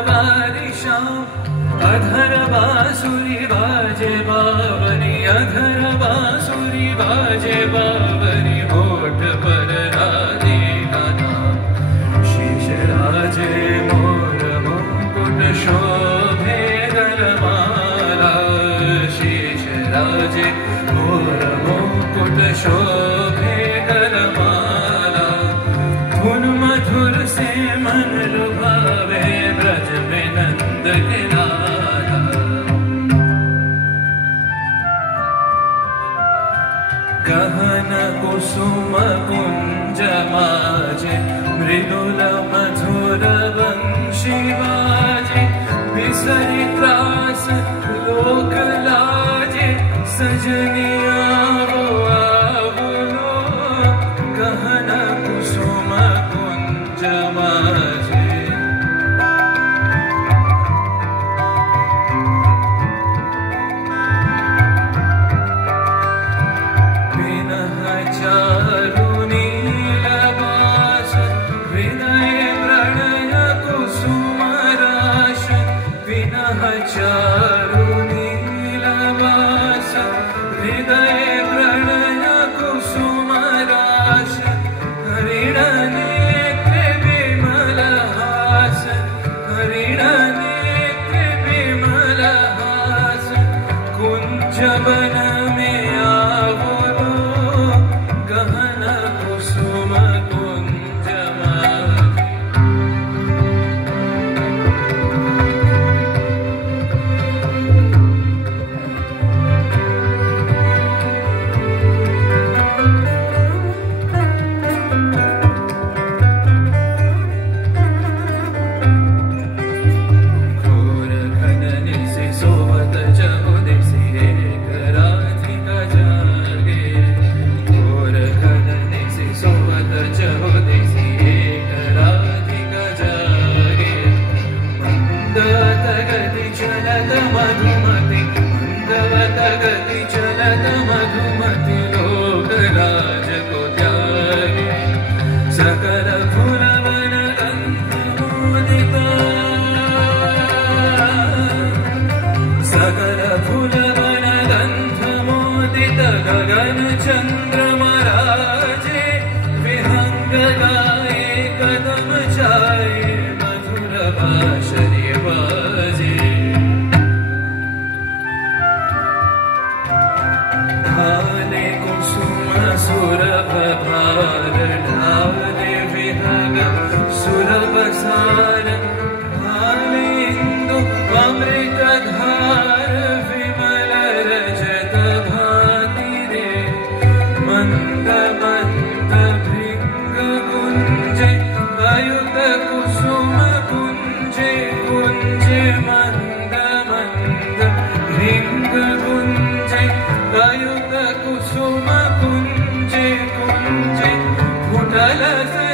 बारिशां अधर बांसुरी बाजे बावरी, अधर बांसुरी बाजे बावरी, होठ पर राधे का नाम। शीश राजे मोर मुकुट शोभे गलमाला, शीश राजे मोर मुकुट शोभे गलमाला। धुन मधुर से मन लुभावे ब्रज में नंद के लाला। गहन कुसुम कुंज माजे, मृदुल मधुर वंशी बाजे। बिसरी त्रास लोक लाजे, सजनिया वो आवलो। गहन कुसुम कुंज माजे, चारु नीलवास, विनय प्रणय कुसुम राश। विनह चारु नीलवास, हृदय प्रणय कुसुम राश। हरिण नेत्र विमल हास, हरिण नेत्र विमल हास। कुंज वन में आवलो, गहन कुसुम कुंज माजे। घोर घनन से सोवत जगो दिसि, एक राधिका जागे। घोर घनन से सोवत जगो दिसि, एक राधिका जागे। मंदवत गति चलत मधुमति, मंदवत गति चलत मधुमति। लोक लाज को त्यागे, सकल फुलवन गंध मोदिता। सकल फुलवन गंध मोदित, गगन चंद्रमा राजे। विहंग गाए कदम जाए, मधुर बांसुरी बाजे। ढाले कुसुम सुरभ भार, ढाले विहंग सुरभ सार। ढाले इंदु अमृत धार, विमल रजत भाति रे। मंद मंद भृंग गुंजे, अयुत कुसुम कुंजे कुंजे। मंद मंद भृंग गुंजे, अयुत कुसुम कुंजे कुंजे। कुंडल से